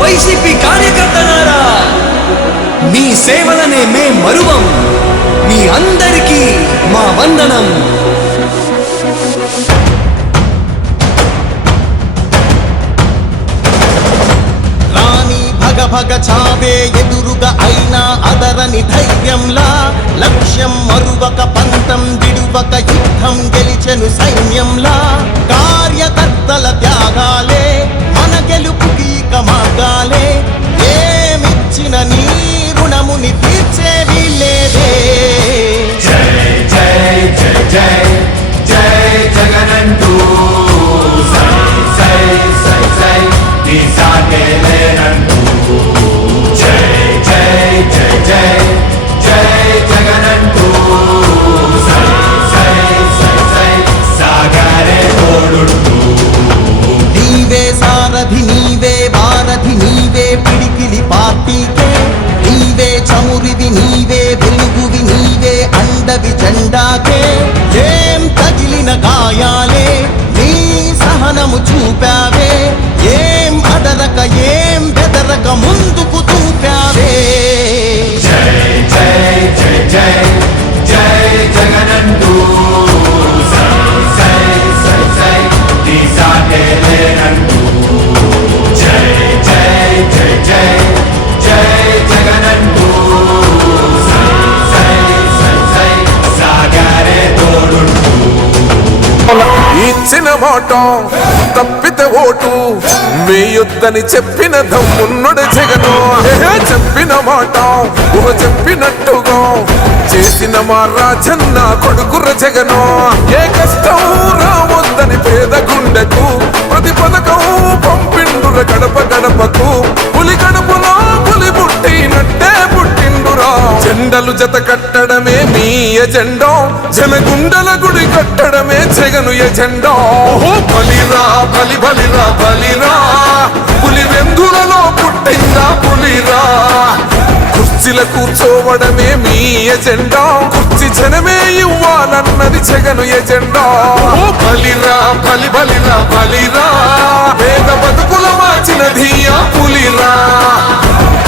YCP కార్యకర్తలారా, మీ సేవలనే మే మరువం. మీ అందరికీ మా వందనం. భగ చావే ఎదురుగా అయినా అదరని ధైర్యంలా, లక్ష్యం మరువక పంతం విడువక యుద్ధం గెలిచెను సైన్యంలా. కార్యకర్తల త్యాగాలే మన గెలుపుకి ఇక మార్గాలే. ఏమిచ్చిన నీ రుణముని తీర్చేది లేదే. జై జై జై జై జై జగనంటూ సై సై సై సై నీ సాటే లేనంటూ. జై జై జై జై జై జగనంటూ సై సై సై సై సాగరే తోడుంటూ. నీవే సారథి నీవే వారధి నీవే పిడికిలి పార్టీకే. నీవే చమురివి నీవే వెలుగువి నీవే అండవి జెండాకే. ఏం తగిలిన గాయాలే నీ సహనము చూపావే. ఏం అదరక ఏం బెదరక ముందుకు చూపావే. జై జై జై జై జై జగనంటూ సై సై సై సై నీ సాటే లేనంటూ. జై జై జై జై జై జగనంటూ సై సై సై సై సాగరే తోడుంటూ. ఇచ్చిన మాట తప్పితే ఓటు వేయొద్దని చెప్పిన దమ్మున్నడు జగను. చెప్పిన మాట ఊహ చెప్పినట్టుగా చేసిన మా రాజన్న కొడుకుర జగను. ఏ కష్టం రావద్దని పేద గుండెకు ప్రతి పథకం పంపిండుర గడప గడపకు. పులి గడపలో పులి పుట్టినట్టే పుట్టిండురా. జెండలు జత కట్టడమే మీ ఎజెండా, జనగుండల గుడి కట్టడమే జగను ఎజెండా. బలిరా బలి బలిరా బలిరా, పులి వెందులలో పుట్టిందా పులిరా. కుర్చీల కూర్చోవడమే మీ ఎజెండా, కుర్చీ జనమే ఇవ్వాలన్నది జగను ఎజెండా. బలిరా బలి బలిరా బలిరా, పేద బతుకుల మార్చినది ఆ పులిరా.